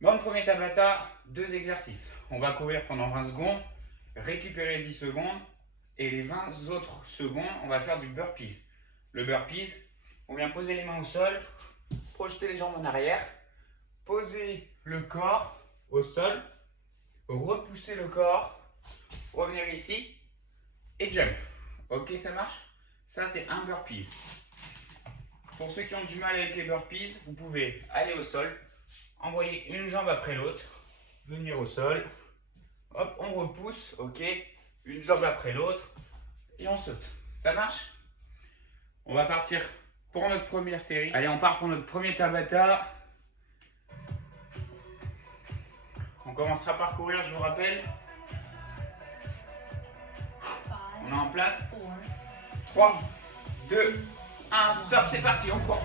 Dans le premier Tabata, 2 exercices. On va courir pendant 20 secondes, récupérer 10 secondes, et les 20 autres secondes, on va faire du burpees. Le burpees, on vient poser les mains au sol, projeter les jambes en arrière, poser le corps au sol, repousser le corps, revenir ici, et jump. Ok, ça marche? Ça, c'est un burpees. Pour ceux qui ont du mal avec les burpees, vous pouvez aller au sol, envoyer une jambe après l'autre, venir au sol, hop, on repousse, ok, une jambe après l'autre, et on saute. Ça marche? On va partir pour notre première série. Allez, on part pour notre premier Tabata. On commencera par courir, je vous rappelle. On est en place. 3, 2, 1, top, c'est parti, on court.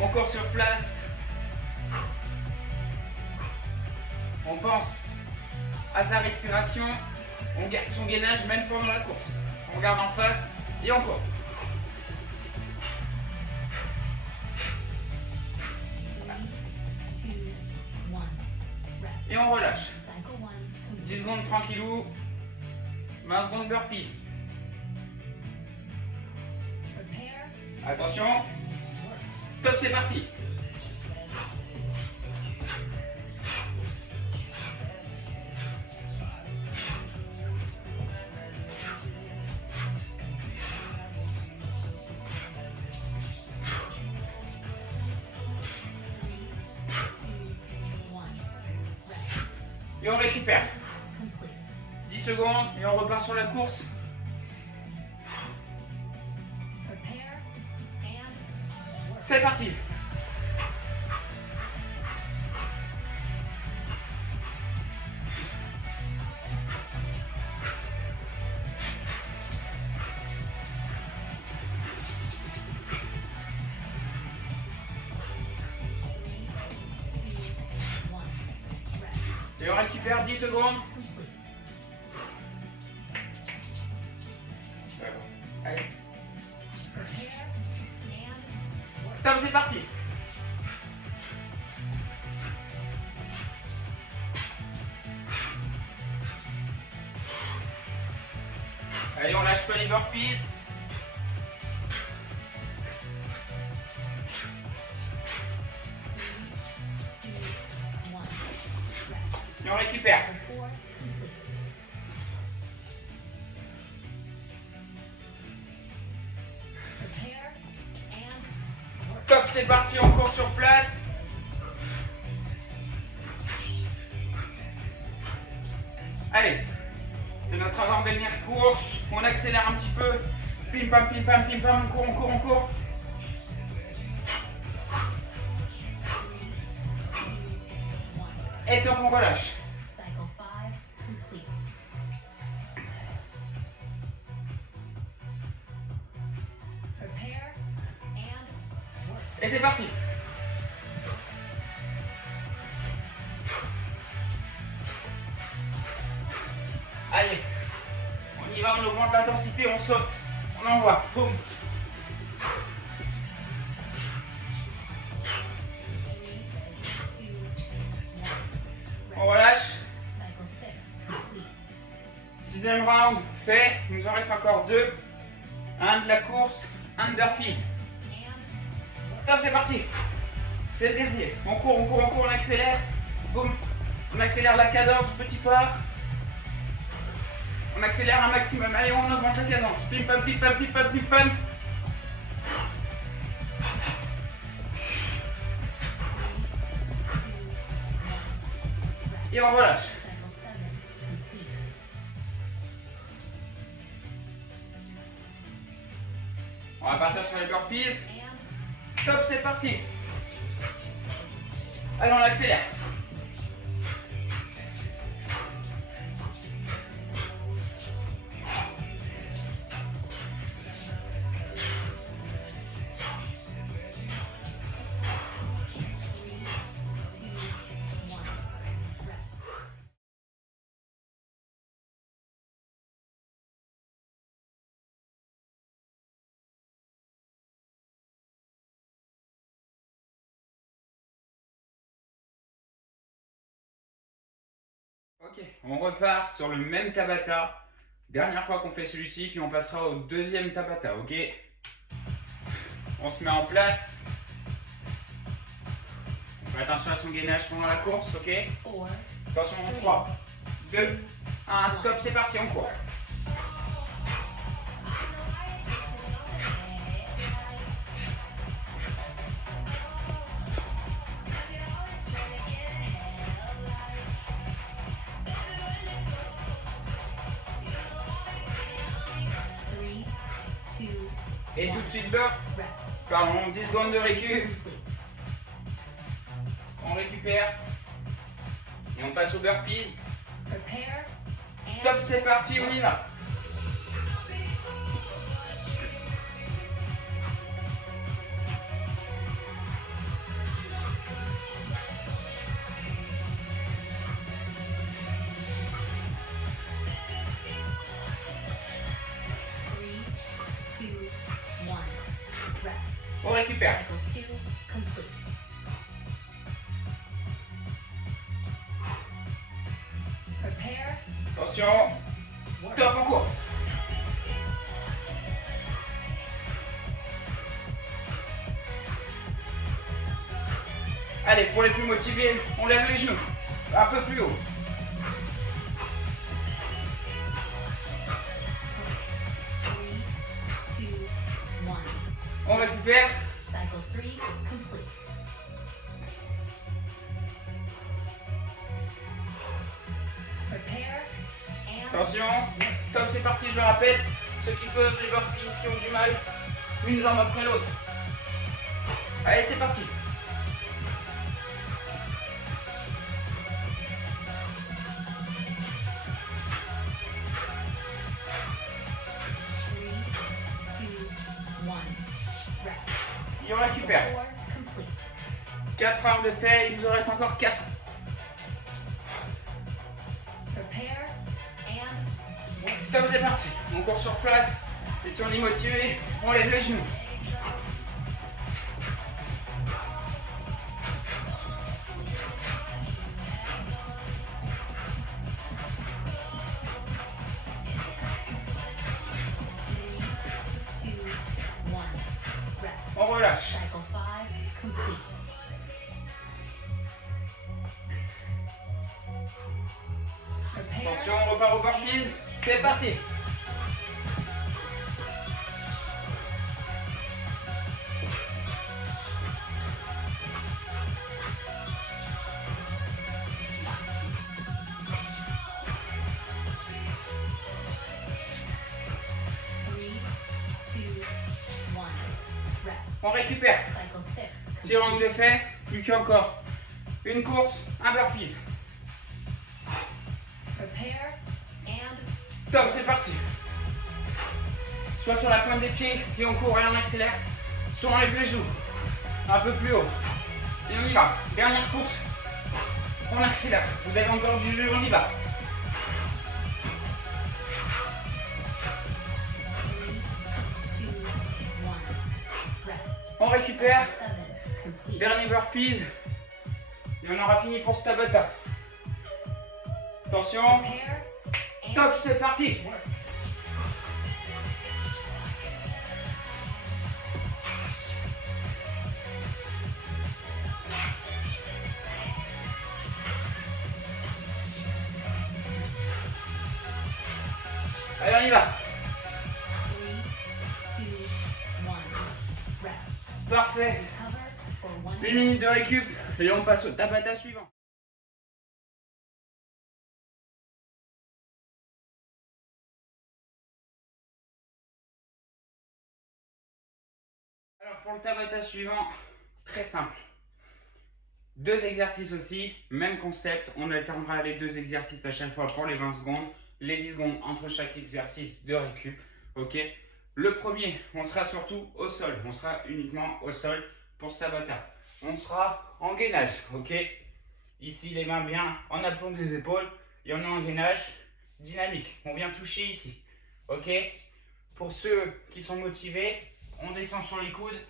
On court sur place. On pense à sa respiration. On garde son gainage même pendant la course. On regarde en face et on court. Et on relâche. 10 secondes tranquillou. 20 secondes burpees. Attention. Top, c'est parti. Et on récupère. 10 secondes et on repart sur la course. C'est parti. Et on récupère 10 secondes. Allez. Top, c'est parti. Allez, on lâche pas les burpees. Et on récupère. Top, c'est parti, on court sur place. Allez, c'est notre avant-dernière course. On accélère un petit peu. Pim pam, pim pam, pim pam, on court, on court, on court. Et top, on relâche. Et c'est parti. Allez, on y va, on augmente l'intensité, on saute, on envoie. Boum. On relâche. 6e round fait. Il nous en reste encore 2. Un de la course, un de burpees. Top, c'est parti. C'est le dernier. On court, on court, on court, on accélère. Boum. On accélère la cadence, petit pas. On accélère un maximum. Allez, on augmente la cadence. Pim pam, pim pam, pim pam, pim pam. Et on relâche. On va partir sur les burpees. Top, c'est parti. Allez, on accélère. Ok, on repart sur le même Tabata. Dernière fois qu'on fait celui-ci, puis on passera au deuxième Tabata, ok? On se met en place. On fait attention à son gainage pendant la course, ok? Attention, 3, 2, 1, top, c'est parti, on court. Et tout de suite burp. Pardon, 10 secondes de récup. On récupère. Et on passe au burpees. Top, c'est parti, on y va. On récupère. Attention. Top, on court. Allez, pour les plus motivés, on lève les genoux. Un peu plus haut. On récupère. Attention, top, c'est parti, je le répète. Ceux qui peuvent, les burpees, qui ont du mal, une jambe après l'autre. Allez, c'est parti. Et on récupère. 4 rounds de fait, il nous en reste encore 4. Top, c'est parti. On court sur place. Et si on est motivé, on lève les genoux. On relâche. Attention, on repart au burpees. C'est parti. On récupère. 6 rounds de fait, plus qu'encore une course, un burpees. Top, c'est parti. Soit sur la pointe des pieds et on court et on accélère, soit on lève les genoux un peu plus haut. Et on y va. Dernière course, on accélère. Vous avez encore du jeu, on y va. On récupère. Dernier burpees. Et on aura fini pour ce Tabata. Attention. Top, c'est parti. Allez, on y va. Parfait. 1 minute de récup et on passe au Tabata suivant. Alors pour le Tabata suivant, très simple. 2 exercices aussi, même concept. On alternera les 2 exercices à chaque fois pour les 20 secondes. Les 10 secondes entre chaque exercice de récup. Ok. Le premier, on sera surtout au sol. On sera uniquement au sol pour ce Tabata. On sera en gainage, ok. Ici, les mains bien en aplomb des épaules. Et on est en gainage dynamique. On vient toucher ici, ok. Pour ceux qui sont motivés, on descend sur les coudes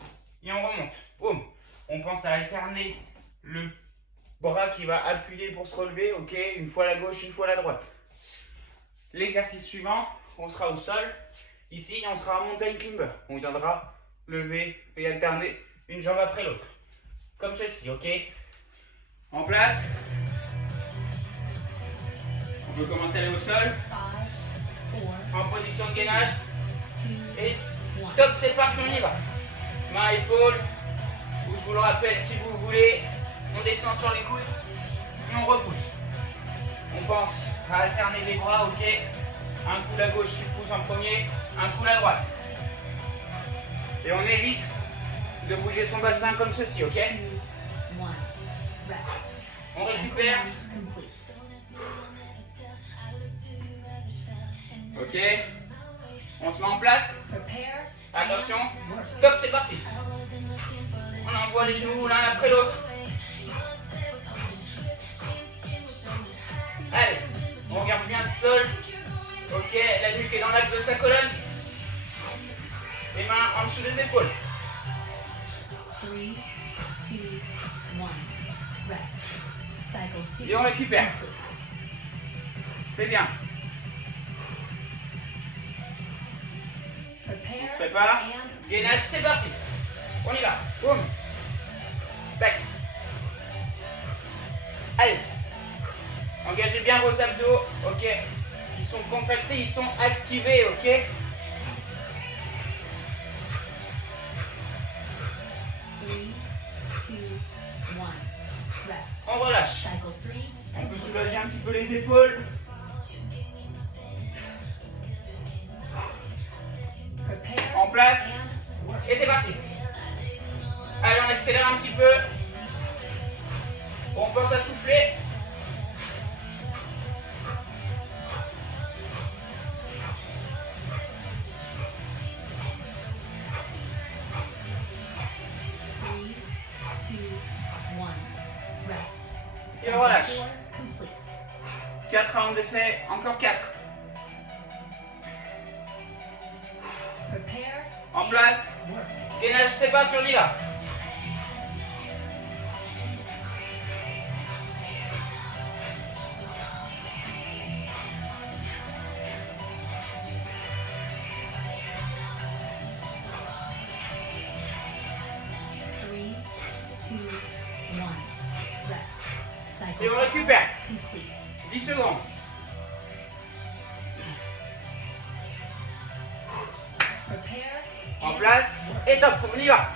et on remonte. Boum. On pense à alterner le bras qui va appuyer pour se relever, ok, une fois la gauche, une fois la droite. L'exercice suivant, on sera au sol. Ici, on sera en mountain climber. On viendra lever et alterner une jambe après l'autre. Comme ceci, ok. En place. On peut commencer à aller au sol. En position de gainage. Et top, c'est parti, on y va. Main, épaule. Ou je vous le rappelle, si vous voulez, on descend sur les coudes et on repousse. On pense à alterner les bras, ok. Un coup la gauche qui pousse en premier, un coup la droite. Et on évite de bouger son bassin comme ceci, ok. On récupère. Ok. On se met en place. Attention. Top, c'est parti. On envoie les genoux l'un après l'autre. Allez, on regarde bien le sol. Ok, la nuque est dans l'axe de sa colonne. Les mains en dessous des épaules. 3, 2, 1, rest. Cycle 2. Et on récupère. C'est bien. On se prépare. Gainage, c'est parti. On y va. Boum. Tac. Allez. Engagez bien vos abdos. Ok. Ils sont contractés, ils sont activés. Ok. 3, 2, 1, rest. On relâche. Cycle 3. On peut soulager un petit peu les épaules. Prepare. En place. And work. Et c'est parti. Allez, on accélère un petit peu. On pense à souffler. Three, two, one, rest. Et on relâche. Cycle 4 complete. 4 rounds de fait. Encore 4. Prepare. En place. Work. Gainage, c'est parti, on y va. Three, two, one, rest. Cycle Et on 4 récupère. complete. 10 secondes. Prepare. En and place. work. Et top, on y va.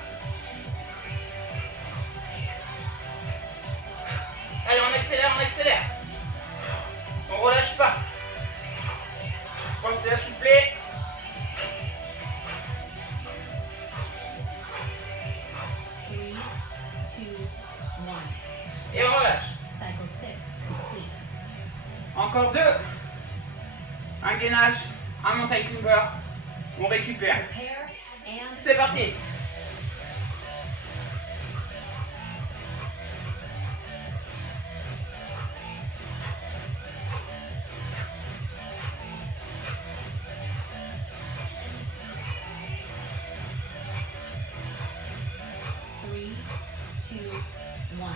Allez, on accélère, on accélère. On relâche pas. Pensez à souffler. Three, two, one. Et on relâche. Cycle 6 complete. Encore 2. Un gainage, un mountain climber. On récupère. Prepare and C'est parti. Three, two, one.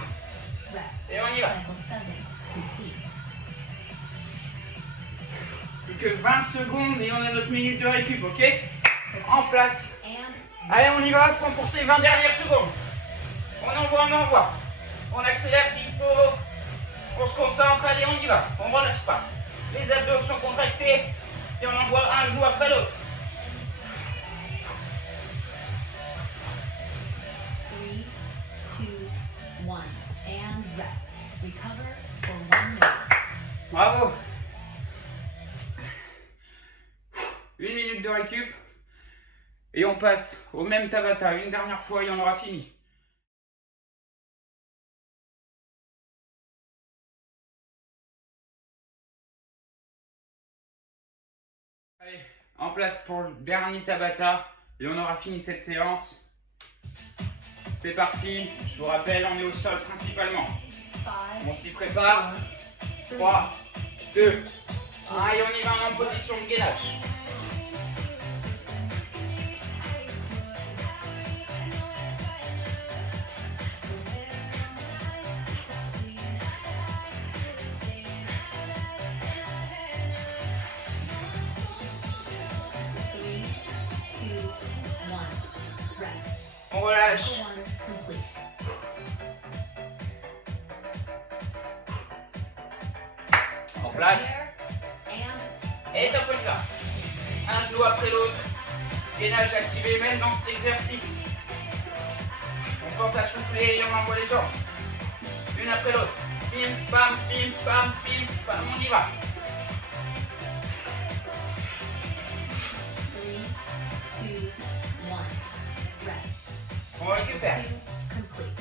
Rest. Et on y va. Cycle 7 complete. Plus que 20 secondes et on a notre minute de récup, ok? En place. And Allez, on y va à fond pour ces 20 dernières secondes. On envoie, on envoie. On accélère s'il faut. On se concentre, allez, on y va. On ne relâche pas. Les abdos sont contractés et on envoie un genou après l'autre. 3, 2, 1. And rest. Recover for 1 minute. Bravo. Une minute de récup. Et on passe au même Tabata une dernière fois et on aura fini. Allez, en place pour le dernier Tabata et on aura fini cette séance. C'est parti, je vous rappelle, on est au sol principalement. 5, On s'y prépare. 3, 2, 1 et on y va en position de gainage. relâche. Cycle 1 complete. En place. Prepare and Et top, on y va. Un genou après l'autre. Gainage activé même dans cet exercice. On pense à souffler et on envoie les jambes. Une après l'autre. Pim, pam, on y va. 3, 2, 1. Rest. On récupère. Cycle 2 complete.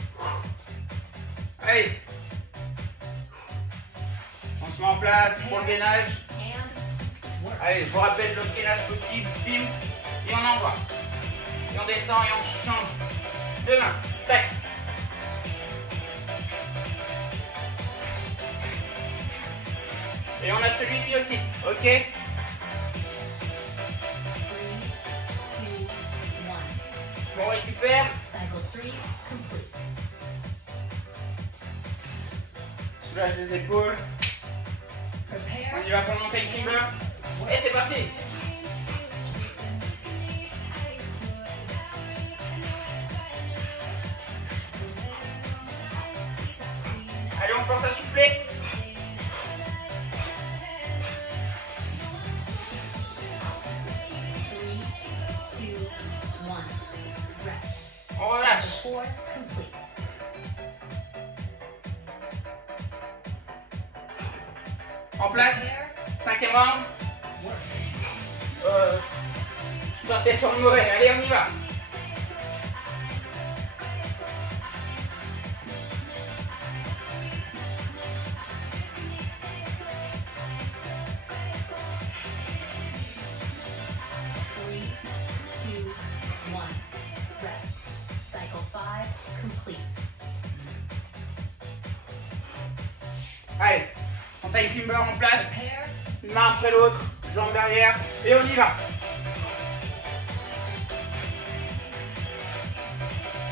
Allez. On se met en place pour le gainage. And work. Allez, je vous rappelle le gainage possible. Bim. Et on envoie. Et on descend et on change. Deux mains. Tac. Et on a celui-ci aussi. Ok. 3, 2, 1. On récupère. Cycle 3 complete. Soulage les épaules. On Prepare y va pour le mountain climber. Et c'est parti. Allez, on pense à souffler. 3, 2, 1. Rest. On relâche. Cycle 4 complete. En place. Prepare, Cinquième round. work. Je partais sur le mauvais. Allez, on y va. Three, two, one. Rest. Cycle 5 complete. Allez. Mountain climber en place. Prepare, Une main après l'autre. Jambes derrière. Et on y va.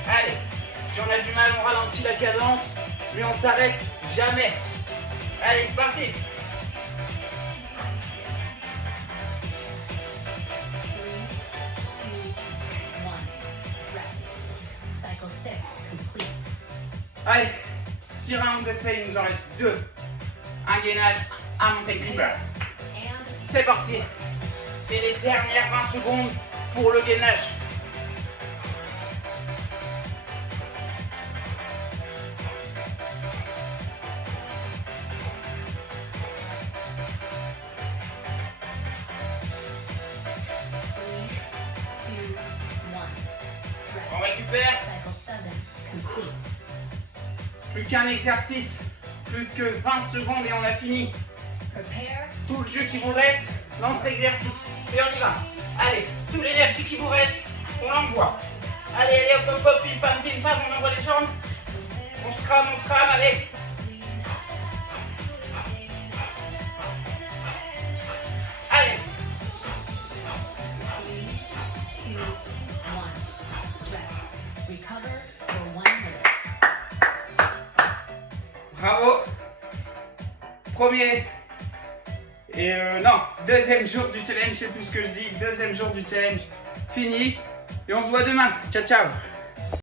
Allez. Si on a du mal, on ralentit la cadence. Mais on s'arrête jamais. Allez, c'est parti. 3, 2, 1. Rest. Cycle 6 complete. Allez. 6 rounds de fait, il nous en reste 2. Un gainage, un mountain climber. And C'est parti. C'est les dernières 20 secondes pour le gainage. three, two, one. On Rest. récupère. Cycle 7 complete. Plus qu'un exercice. Plus que 20 secondes et on a fini. Prepare, Tout le jeu qui vous reste dans cet exercice. Et on y va. Allez, toute l'énergie qui vous reste, on l'envoie. Allez, hop, hop, hop, pim, pam, on envoie les jambes. On se crame, allez. Allez, 3, 2, 1. Rest. Recover for 1 minute. bravo. Premier. Et non, deuxième jour du challenge, je sais plus ce que je dis. Deuxième jour du challenge fini. Et on se voit demain. Ciao, ciao.